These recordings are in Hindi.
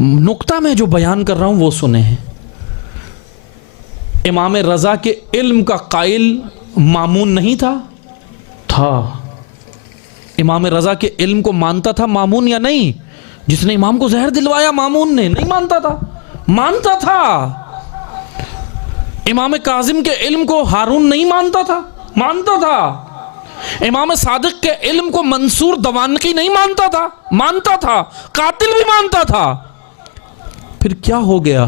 नुक्ता मैं जो बयान कर रहा हूं वो सुने हैं। इमाम रजा के इल्म का कायल मामून नहीं था? था। इमाम रजा के इल्म को मानता था मामून या नहीं? जिसने इमाम को जहर दिलवाया मामून ने नहीं मानता था? मानता था। इमाम काजिम के इल्म को हारून नहीं मानता था? मानता था। इमाम सादिक के इल्म को मंसूर दवानकी नहीं मानता था? मानता था। कातिल भी मानता था। फिर क्या हो गया?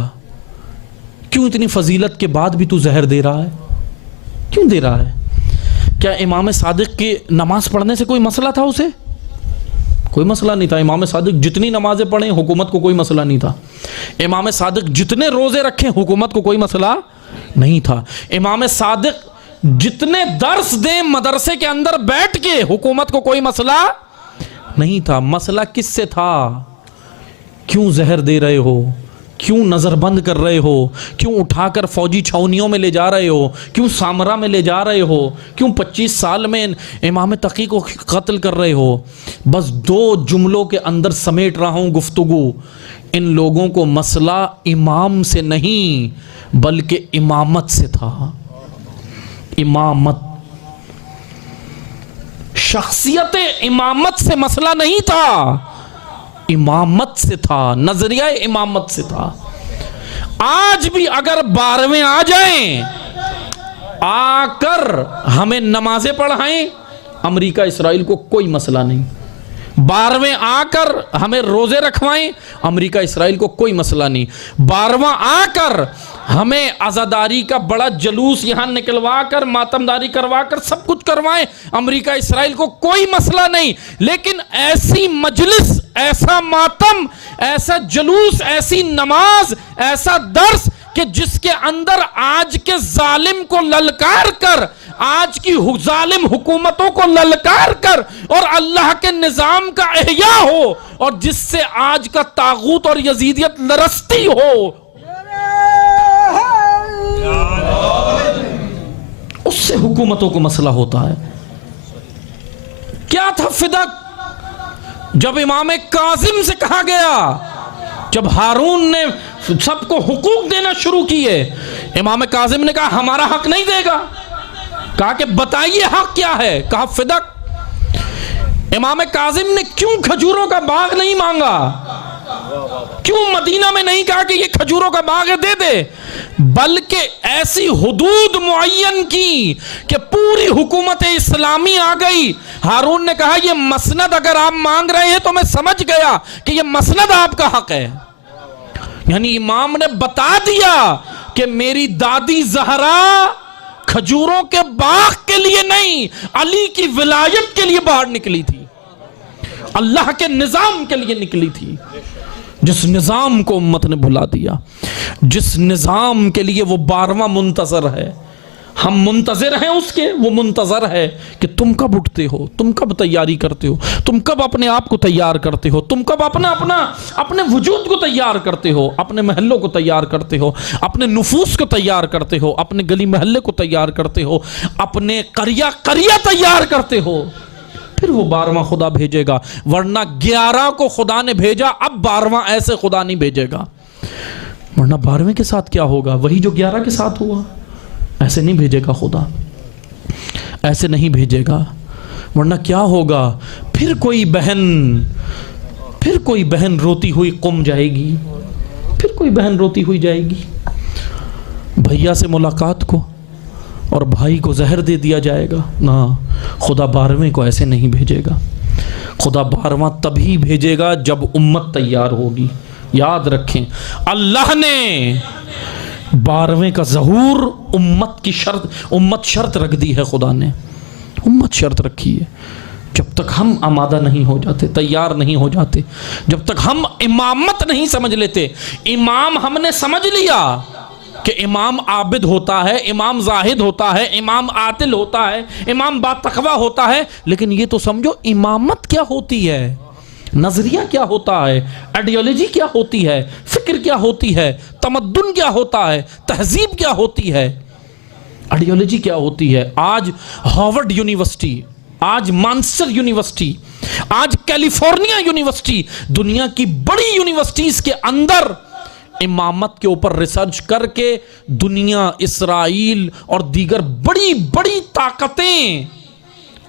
क्यों इतनी फजीलत के बाद भी तू जहर दे रहा है? क्यों दे रहा है? क्या इमाम सादिक की नमाज पढ़ने से कोई मसला था उसे? कोई मसला नहीं था। इमाम सादिक जितनी नमाजें पढ़े हुकूमत को कोई मसला नहीं था। इमाम सादिक जितने रोजे रखे हुकूमत को कोई मसला नहीं था। इमाम सादिक जितने दर्स दें मदरसे के अंदर बैठ के हुकूमत को कोई मसला नहीं था। मसला किससे था? क्यों जहर दे रहे हो? क्यों नज़रबंद कर रहे हो? क्यों उठाकर फौजी छावनियों में ले जा रहे हो? क्यों सामरा में ले जा रहे हो? क्यों 25 साल में इमाम तकी को कत्ल कर रहे हो? बस 2 जुमलों के अंदर समेट रहा हूं गुफ्तगू। इन लोगों को मसला इमाम से नहीं बल्कि इमामत से था। इमामत, शख्सियत इमामत से मसला नहीं था, इमामत से था, नजरिया इमामत से था। आज भी अगर 12वें आ जाएं, आकर हमें नमाजें पढ़ाएं, अमेरिका इसराइल को कोई मसला नहीं। 12वें आकर हमें रोजे रखवाएं, अमेरिका इसराइल को कोई मसला नहीं। 12वां आकर हमें आज़ादारी का बड़ा जलूस यहां निकलवा कर मातमदारी करवा कर सब कुछ करवाएं, अमेरिका इसराइल को कोई मसला नहीं। लेकिन ऐसी मजलिस, ऐसा मातम, ऐसा जलूस, ऐसी नमाज, ऐसा दर्स कि जिसके अंदर आज के जालिम को ललकार कर, आज की जालिम हुकूमतों को ललकार कर और अल्लाह के निजाम का एहया हो, और जिससे आज का तागूत और यजीदियत लरसती हो, उससे हुकूमतों को मसला होता है। क्या था फिदक? जब इमाम काजिम से कहा गया, जब हारून ने सबको हुकूक देना शुरू किए, इमाम काजिम ने कहा हमारा हक नहीं देगा। कहा कि बताइए हक क्या है? कहा फिदक। इमाम काजिम ने क्यों खजूरों का बाग नहीं मांगा? क्यों मदीना में नहीं कहा कि ये खजूरों का बाग है दे दे, बल्कि ऐसी हुदूद मुअय्यन की कि पूरी हुकूमत इस्लामी आ गई। हारून ने कहा ये मसनद अगर आप मांग रहे हैं तो मैं समझ गया कि ये मसनद आपका हक है। यानी इमाम ने बता दिया कि मेरी दादी ज़हरा खजूरों के बाग के लिए नहीं, अली की विलायत के लिए बाहर निकली थी, अल्लाह के निजाम के लिए निकली थी। जिस निजाम को उम्मत ने भुला दिया, जिस निजाम के लिए वो 12वां मुंतजर है, हम मुंतजर हैं उसके, वो मुंतजर है कि तुम कब उठते हो, तुम कब तैयारी करते हो, तुम कब अपने आप को तैयार करते हो, तुम कब अपने वजूद को तैयार करते हो, अपने महल्लों को तैयार करते हो, अपने नुफूस को तैयार करते हो, अपने गली महल्ले को तैयार करते हो, अपने करिया तैयार करते हो। फिर वो 12वां खुदा भेजेगा, वरना 11 को खुदा ने भेजा, अब 12वां ऐसे खुदा नहीं भेजेगा। वरना 12वें के साथ क्या होगा? वही जो 11 के साथ हुआ। ऐसे नहीं भेजेगा खुदा, ऐसे नहीं भेजेगा। वरना क्या होगा? फिर कोई बहन रोती हुई कुम जाएगी, फिर कोई बहन रोती हुई जाएगी। भैया से मुलाकात को और भाई को जहर दे दिया जाएगा ना। खुदा 12वें को ऐसे नहीं भेजेगा। खुदा 12वां तभी भेजेगा जब उम्मत तैयार होगी। याद रखें, अल्लाह ने 12वें का ज़हूर उम्मत शर्त रख दी है। खुदा ने उम्मत शर्त रखी है। जब तक हम आमादा नहीं हो जाते, तैयार नहीं हो जाते, जब तक हम इमामत नहीं समझ लेते। इमाम हमने समझ लिया कि इमाम आबिद होता है, इमाम जाहिद होता है, इमाम आतिल होता है, इमाम बातक़वा होता है, लेकिन ये तो समझो इमामत क्या होती है, नजरिया क्या होता है, आइडियोलॉजी क्या होती है, फिक्र क्या होती है, तमद्दुन क्या होता है, तहजीब क्या होती है, आइडियोलॉजी क्या होती है। आज हार्वर्ड यूनिवर्सिटी, आज मानचेस्टर यूनिवर्सिटी आज कैलिफोर्निया यूनिवर्सिटी, दुनिया की बड़ी यूनिवर्सिटीज के अंदर इमामत के ऊपर रिसर्च करके दुनिया, इसराइल और दीगर बड़ी बड़ी ताकतें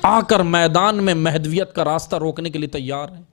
आकर मैदान में महदवियत का रास्ता रोकने के लिए तैयार हैं।